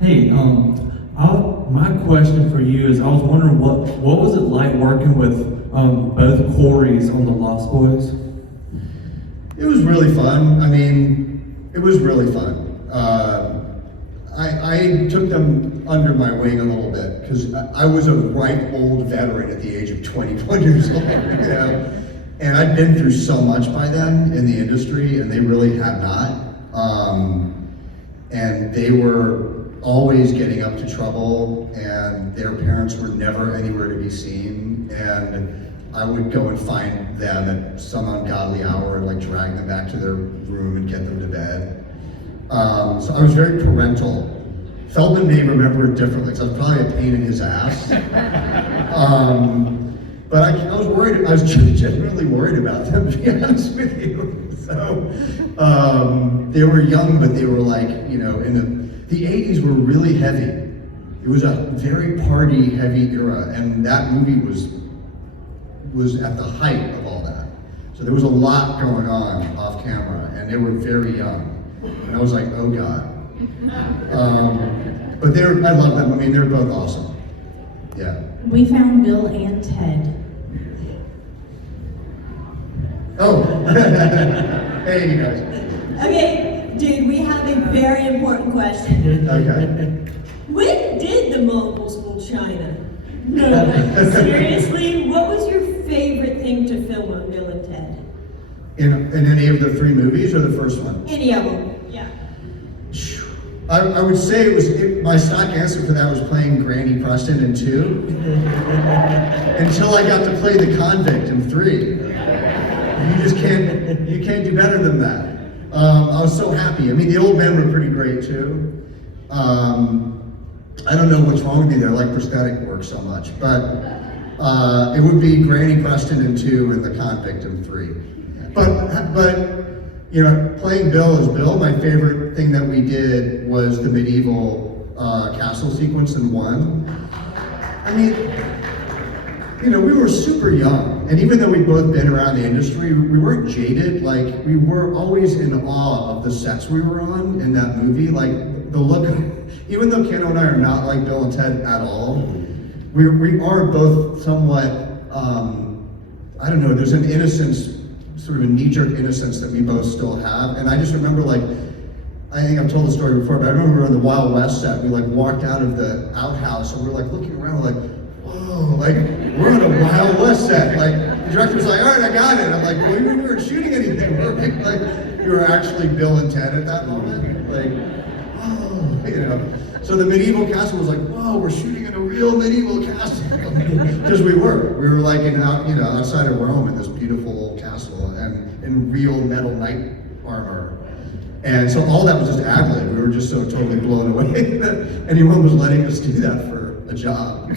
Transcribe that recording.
Hey, my question for you is, I was wondering what was it like working with both Corys on The Lost Boys? It was really fun. I mean, it was really fun. I took them under my wing a little bit because I was a ripe old veteran at the age of 21 years old, you know? And I'd been through so much by then in the industry, and they really had not. And they were always getting up to trouble, and their parents were never anywhere to be seen. And I would go and find them at some ungodly hour and like drag them back to their room and get them to bed. So I was very parental. Feldman may remember it differently, because I was probably a pain in his ass. But I was worried, I was genuinely worried about them, to be honest with you. So they were young, but they were like, you know, the 80s were really heavy. It was a very party heavy era, and that movie was at the height of all that. So there was a lot going on off camera, and they were very young. And I was like, oh God. But I love them. I mean, they're both awesome. Yeah. We found Bill and Ted. Oh. Hey, you guys. Okay, dude, we have a very important question. Okay. When did the Mongols rule China? No, seriously, what was your favorite thing to film on Bill and Ted? In any of the three movies or the first one? Any of them, yeah. I would say my stock answer for that was playing Granny Preston in 2. Until I got to play the convict in 3. You can't do better than that. I was so happy. I mean, the old men were pretty great too. I don't know what's wrong with me. They're like prosthetic work so much, but it would be Granny Preston in 2 and the convict in 3. But you know, playing Bill as Bill, my favorite thing that we did was the medieval castle sequence in 1. I mean, you know, we were super young, and even though we'd both been around the industry, we weren't jaded. Like, we were always in awe of the sets we were on in that movie. Like, the look, even though Ken and I are not like Bill and Ted at all, we are both somewhat, I don't know, there's an innocence, sort of a knee-jerk innocence that we both still have. And I just remember, like, I think I've told the story before, but I remember we were on the Wild West set. We like walked out of the outhouse and we're like looking around, we're like, whoa, like we're on a Wild West set. Like the director was like, all right, I got it. I'm like, well, we weren't shooting anything. Like we were actually Bill and Ted at that moment. Like, oh, you know. So the medieval castle was like, whoa, we're shooting in a real medieval castle. Because we were like outside of Rome in this beautiful castle and in real metal knight armor. And so all that was just ad lib. We were just so totally blown away that anyone was letting us do that for a job.